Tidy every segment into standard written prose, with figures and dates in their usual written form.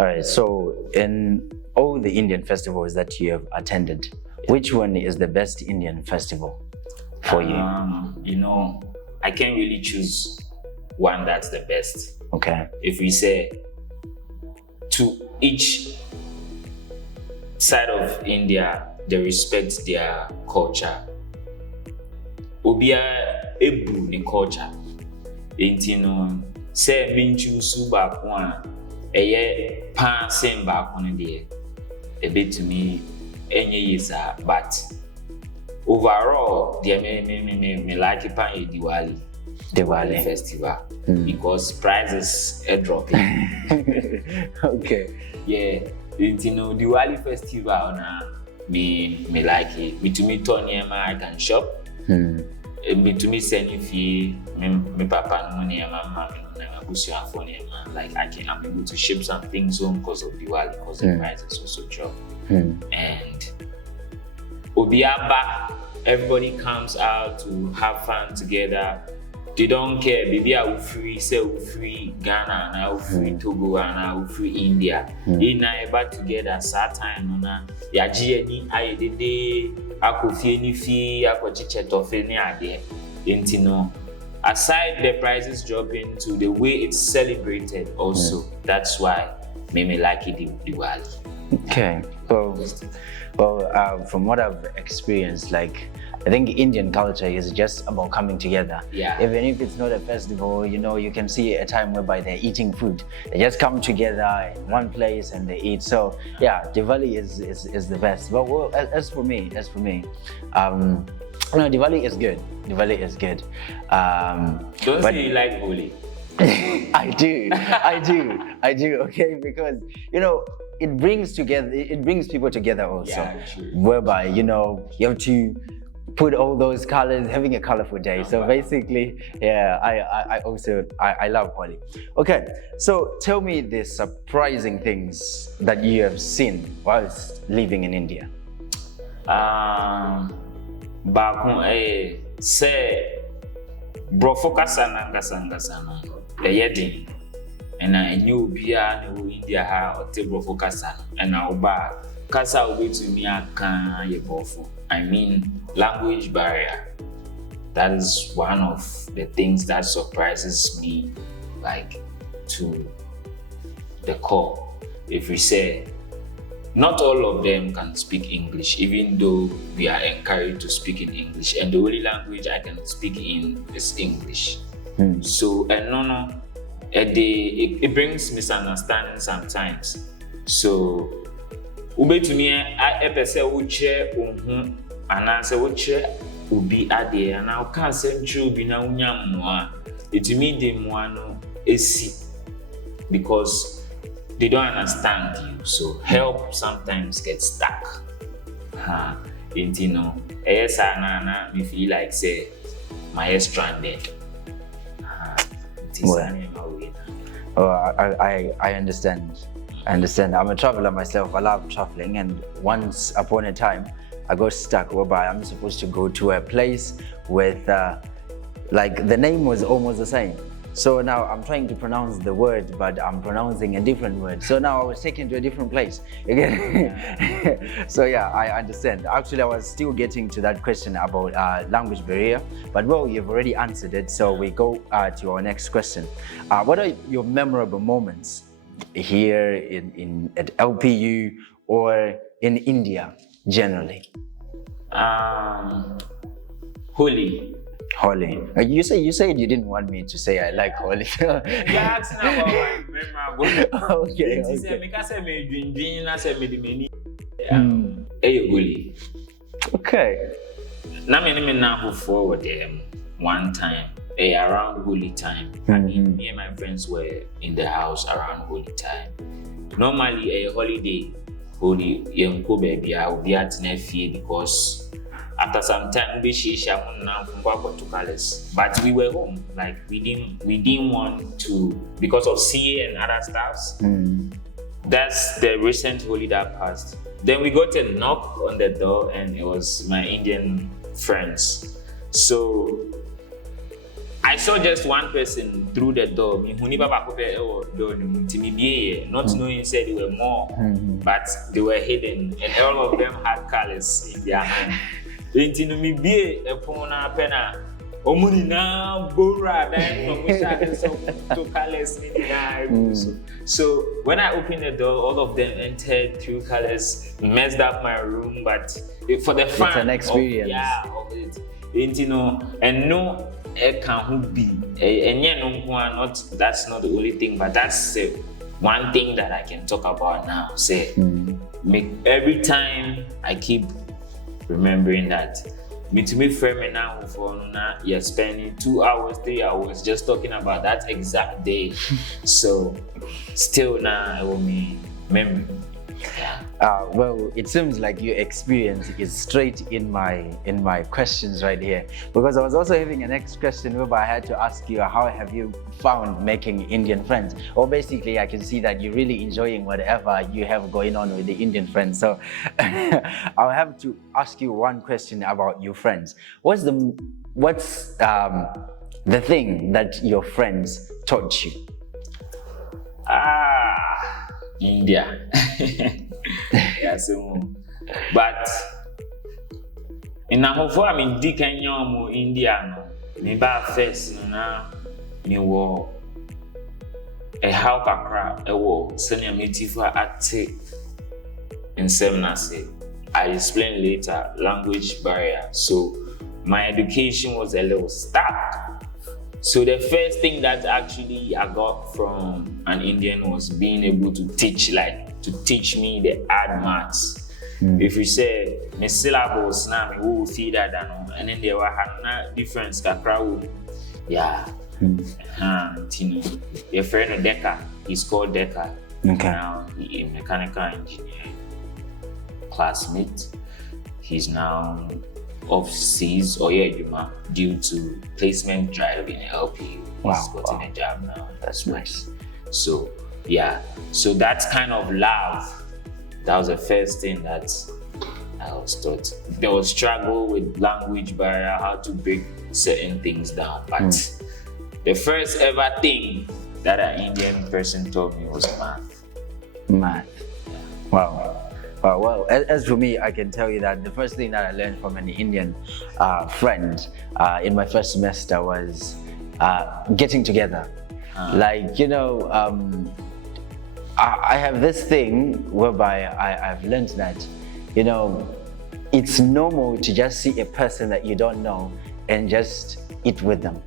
All right, so in all the Indian festivals that you have attended, which one is the best Indian festival for you? I can't really choose one that's the best. Okay. If we say to each side of India, they respect their culture. Obia ebu ni culture. Say minchu suba kwa eye pan semba kono de a bit to me enye yesa, but overall me like it pan Diwali festival because prices are dropping. Okay. Yeah, Diwali festival na me like it. Me to me Tonyama I can shop. Me to me send if me papa no money mama like I'm able to ship some things home because of Diwali, because the prices also drop. And Obiaba, everybody comes out to have fun together. They don't care. Maybe I will free Ghana and I will free Togo and I will free India. They now together Saturn na ya GNI ayedede akofie ni fi akochiche tofe ni ade. Intino. Aside the prices dropping to the way it's celebrated also, that's why me like it Diwali. Okay. Well, from what I've experienced, like I think Indian culture is just about coming together. Yeah. Even if it's not a festival, you can see a time whereby they're eating food. They just come together in one place and they eat. So yeah, Diwali is the best. But well, as for me, Diwali is good. Diwali is good. Don't say you like Holi. I do. Okay, because it brings people together also. Yeah, true. Whereby you have to put all those colors, having a colorful day. So basically, yeah, I love Holi. Okay, so tell me the surprising things that you have seen whilst living in India. Back home, say brofo kasana the and I knew Bia in India or brofo kasana and now ba kasa will to me I mean language barrier. That is one of the things that surprises me, like to the core. If we say not all of them can speak English, even though we are encouraged to speak in English, and the only language I can speak in is English. So it brings misunderstanding sometimes. So ube to me I pese uche and answer uche ubi ade and I can't send you be na unyamwa. It mean the muano esi because they don't understand you. So help sometimes get stuck. Me feel like say my head stranded. I understand. I'm a traveler myself. I love traveling, and once upon a time, I got stuck whereby I'm supposed to go to a place with like the name was almost the same. So now I'm trying to pronounce the word, but I'm pronouncing a different word. So now I was taken to a different place again. So yeah, I understand. Actually, I was still getting to that question about language barrier, but well, you've already answered it. So we go to our next question. What are your memorable moments here at LPU or in India generally? Holi. You said you didn't want me to say I like Holi. Yeah, that's not what memorable. Okay. Holi. Okay. Now me forward one time around Holi time. Me and my friends were in the house around Holi time. Normally a holiday, Holi yenko baby I will be at Nefie because after some time, but we were home. Like we didn't want to because of CA and other stuffs. That's the recent Holi that passed. Then we got a knock on the door, and it was my Indian friends. So I saw just one person through the door. Not knowing said there were more, but they were hidden, and all of them had colors in their hand. Omuni now Bora then to colors in the eye. So when I opened the door, all of them entered through colors, messed up my room, but for the fun, it's an experience. Of it. And no it can be and not that's not the only thing, but that's one thing that I can talk about now. Make every time I keep remembering that. Me to me friend now for now you're spending 2 hours, 3 hours just talking about that exact day. So still now it will be memory. Well, it seems like your experience is straight in my questions right here, because I was also having a next question where I had to ask you, how have you found making Indian friends? Or basically, I can see that you're really enjoying whatever you have going on with the Indian friends. So I'll have to ask you one question about your friends. What's the thing that your friends taught you? India. But in Namofo, I mean, Dikanyomo, India, me ba first, me wo a how kakra, a wo, senior metifa ate in seminary. I explain later, language barrier. So my education was a little stuck. So the first thing that actually I got from an Indian was being able to teach me the hard maths. If you say my syllables now, me will feed that and then there were difference kakra. Yeah. Your friend Deca, he's called Deca. Okay. Now he's a mechanical engineer classmate. He's now overseas due to placement drive in LPU. He's gotten a job now. That's nice. So so that's kind of love. That was the first thing that I was taught. There was struggle with language barrier, how to break certain things down. But the first ever thing that an Indian person taught me was math. Math. Wow. Well, as for me, I can tell you that the first thing that I learned from an Indian friend in my first semester was getting together. I have this thing whereby I've learned that, it's normal to just see a person that you don't know and just eat with them.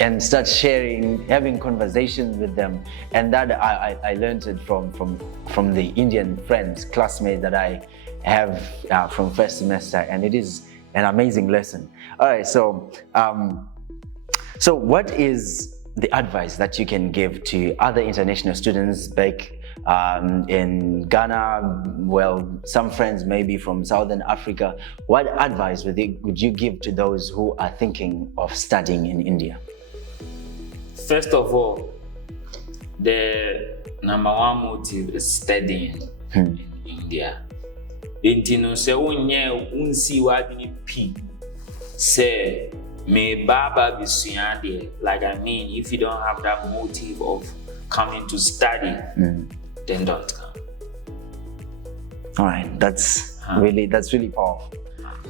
And start sharing, having conversations with them, and that I learned it from the Indian friends, classmates that I have from first semester, and it is an amazing lesson. All right, so what is the advice that you can give to other international students back in Ghana? Well, some friends maybe from Southern Africa. What advice would you give to those who are thinking of studying in India? First of all, the number one motive is studying in India. Intino se unsi wadini pi se me baba bisuyade. Like I mean, if you don't have that motive of coming to study, then don't come. All right, that's really powerful.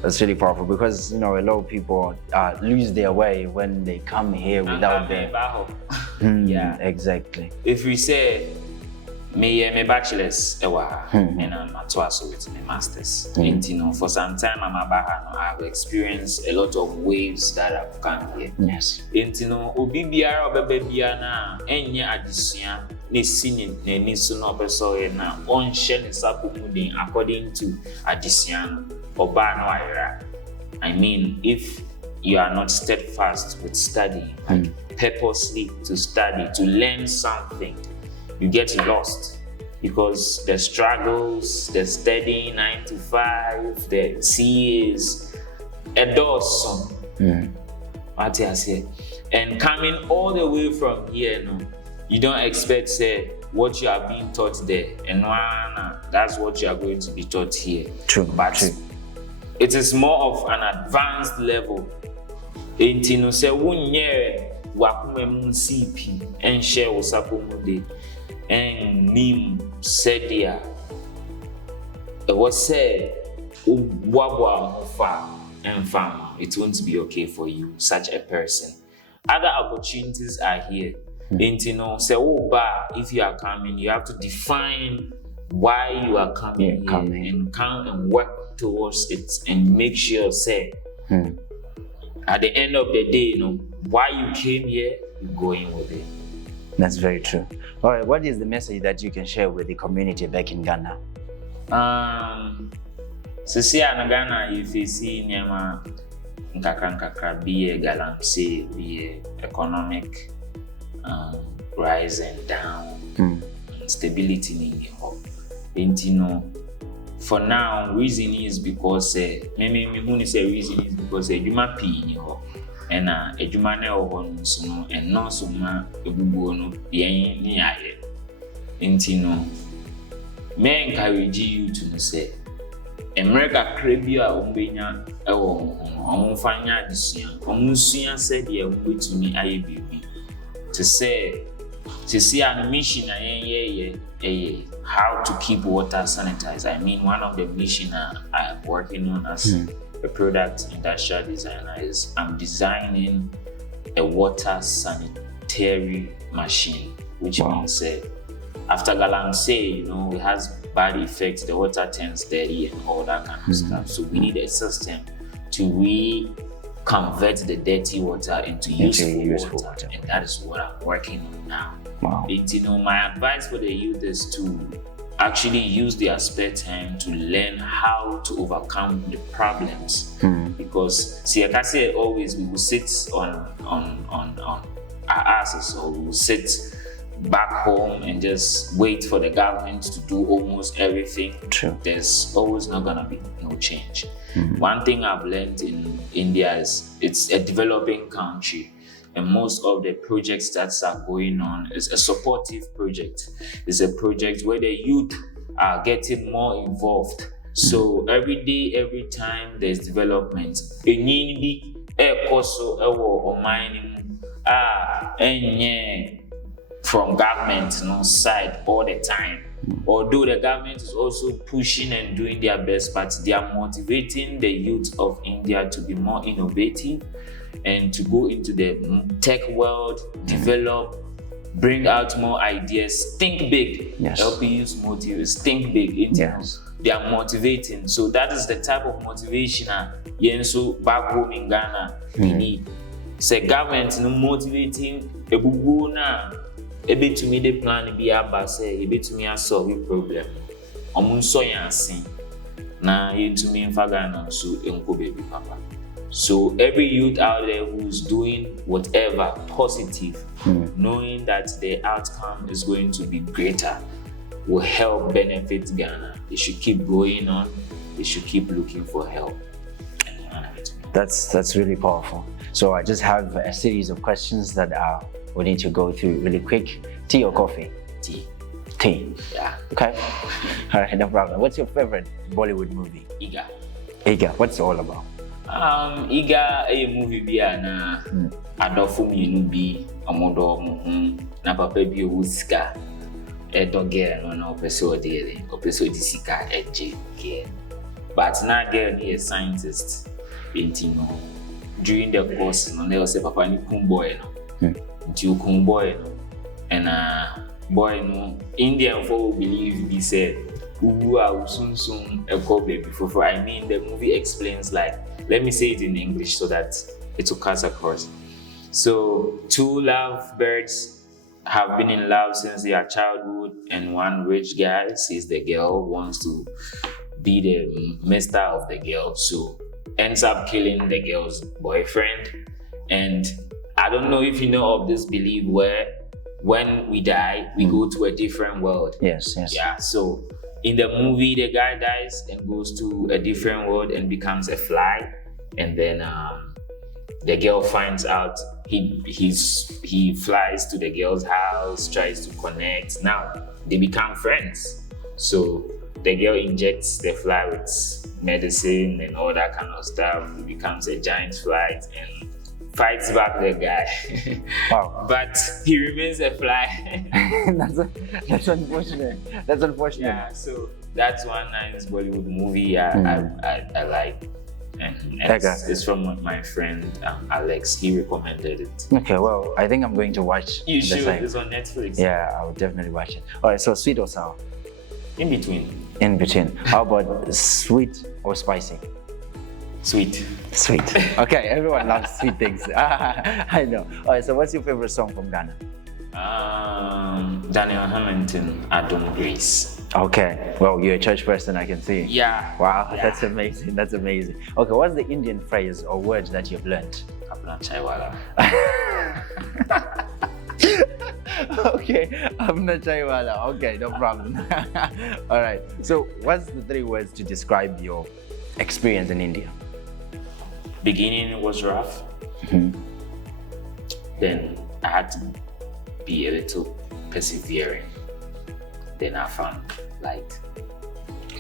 That's really powerful, because a lot of people lose their way when they come here without their. Yeah, exactly. If we say me bachelor's, and I'm also with my master's. For some time I've experienced a lot of waves that have come here. Yes. Obi biara obebia na enye adesua ne sini na ni so no person na on share ne sapo mudin according to adesua no oba no ayra. I mean, if you are not steadfast with studying, purposely to study, to learn something, you get lost, because the struggles, the studying 9 to 5, the CAs, a dozen. What I say, and coming all the way from here, you don't expect what you are being taught there, and that's what you are going to be taught here. True, but true. It is more of an advanced level. Intino se wunye wakuma mu CP and share wasapo mu de and nim said there it was said wabwa fa and fam it won't be okay for you such a person. Other opportunities are here. And you know, say if you are coming, you have to define why you are coming here and come and work towards it and make sure say at the end of the day, you know, why you came here, you're going with it. That's very true. All right, what is the message that you can share with the community back in Ghana? So see in Ghana, if you see Nyama nkakra be a galamsey, be a economic rise and down, stability in the hub. And you know, for now, reason is because maybe me say reason is because juma pi in your and a juma ne ohon so no and no so ma ebubuo no yen ni aye. And you know, me encourage you to say America krabia ombenya ewo omfanya adisia omusua said ye wetumi aye bibi to say to see an mission how to keep water sanitized. I mean, one of the mission I'm working on as a product industrial designer is I'm designing a water sanitary machine, which means after galamsey, you know, it has bad effects, the water turns dirty and all that kind of stuff. So we need a system to convert the dirty water into useful water. And that is what I'm working on now. Wow. And, you know, my advice for the youth is to actually use their spare time to learn how to overcome the problems. Because see, like I say, always we will sit on our asses, or we will sit back home and just wait for the government to do almost everything. True. There's always not gonna be no change. One thing I've learned in India is it's a developing country, and most of the projects that are going on is a supportive project. It's a project where the youth are getting more involved. So every day, every time there's development, from government side all the time. Although the government is also pushing and doing their best, but they are motivating the youth of India to be more innovative and to go into the tech world, develop, bring out more ideas, think big. Yes. LPU's motive is think big. Yes. They are motivating. So that is the type of motivation Yensu back home in Ghana we need. Say government motivating ebubuna ebe to me the plan be aba say ebe to me solve the problem. Omunso yansin na yentu me mfa Ghana so enko baby papa. So every youth out there who's doing whatever positive, knowing that the outcome is going to be greater, will help benefit Ghana. They should keep going on. They should keep looking for help. That's really powerful. So I just have a series of questions that we need to go through really quick. Tea or coffee? Tea. Tea. Yeah. Okay. All right, no problem. What's your favorite Bollywood movie? Iga. Iga. What's it all about? Iga a movie bi na adofo mienu bi omodo mu na papa bi owusika girl no na opeso de opeso disika eje girl, but na girl ni a scientist no during the course no they say papa ni kun boy no nti kun boy no and boy no Indian folk believe he said uwu a usunsun eko baby for I mean the movie explains, like, let me say it in English so that it will cut across. So two lovebirds have been in love since their childhood, and one rich guy sees the girl, wants to be the master of the girl, so ends up killing the girl's boyfriend. And I don't know if you know of this belief where when we die, we go to a different world. Yes. Yeah, so in the movie, the guy dies and goes to a different world and becomes a fly. And then the girl finds out, he flies to the girl's house, tries to connect. Now they become friends. So the girl injects the fly with medicine and all that kind of stuff. It becomes a giant fly, and fights back the guy. Wow. But he remains a fly. That's unfortunate. That's unfortunate. Yeah, so that's one nice Bollywood movie I like. And it's from my friend Alex. He recommended it. Okay, well, I think I'm going to watch. You should. It's on Netflix. Yeah, I will definitely watch it. All right, so sweet or sour? In between. In between. How about sweet or spicy? Sweet. Sweet. Okay, everyone loves sweet things. I know. All right, so what's your favorite song from Ghana? Daniel Hamilton, Adon Grace. Okay, well, you're a church person, I can see. Yeah. Wow, Yeah. that's amazing. That's amazing. Okay, what's the Indian phrase or word that you've learned? Apna Chaiwala. Okay, Amna Chaiwala. Okay, no problem. All right, so what's the 3 words to describe your experience in India? Beginning was rough. Then I had to be a little persevering. Then I found light.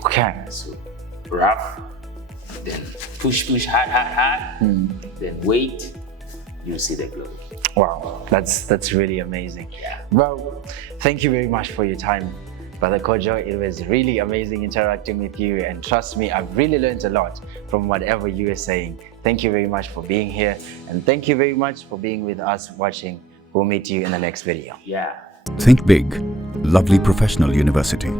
Okay. So rough, then push, hard. Then wait, you see the glow. Wow, that's really amazing. Yeah. Well, thank you very much for your time, Brother Kojo. It was really amazing interacting with you, and trust me, I've really learned a lot from whatever you were saying. Thank you very much for being here, and thank you very much for being with us watching. We'll meet you in the next video. Yeah. Think big. Lovely Professional University.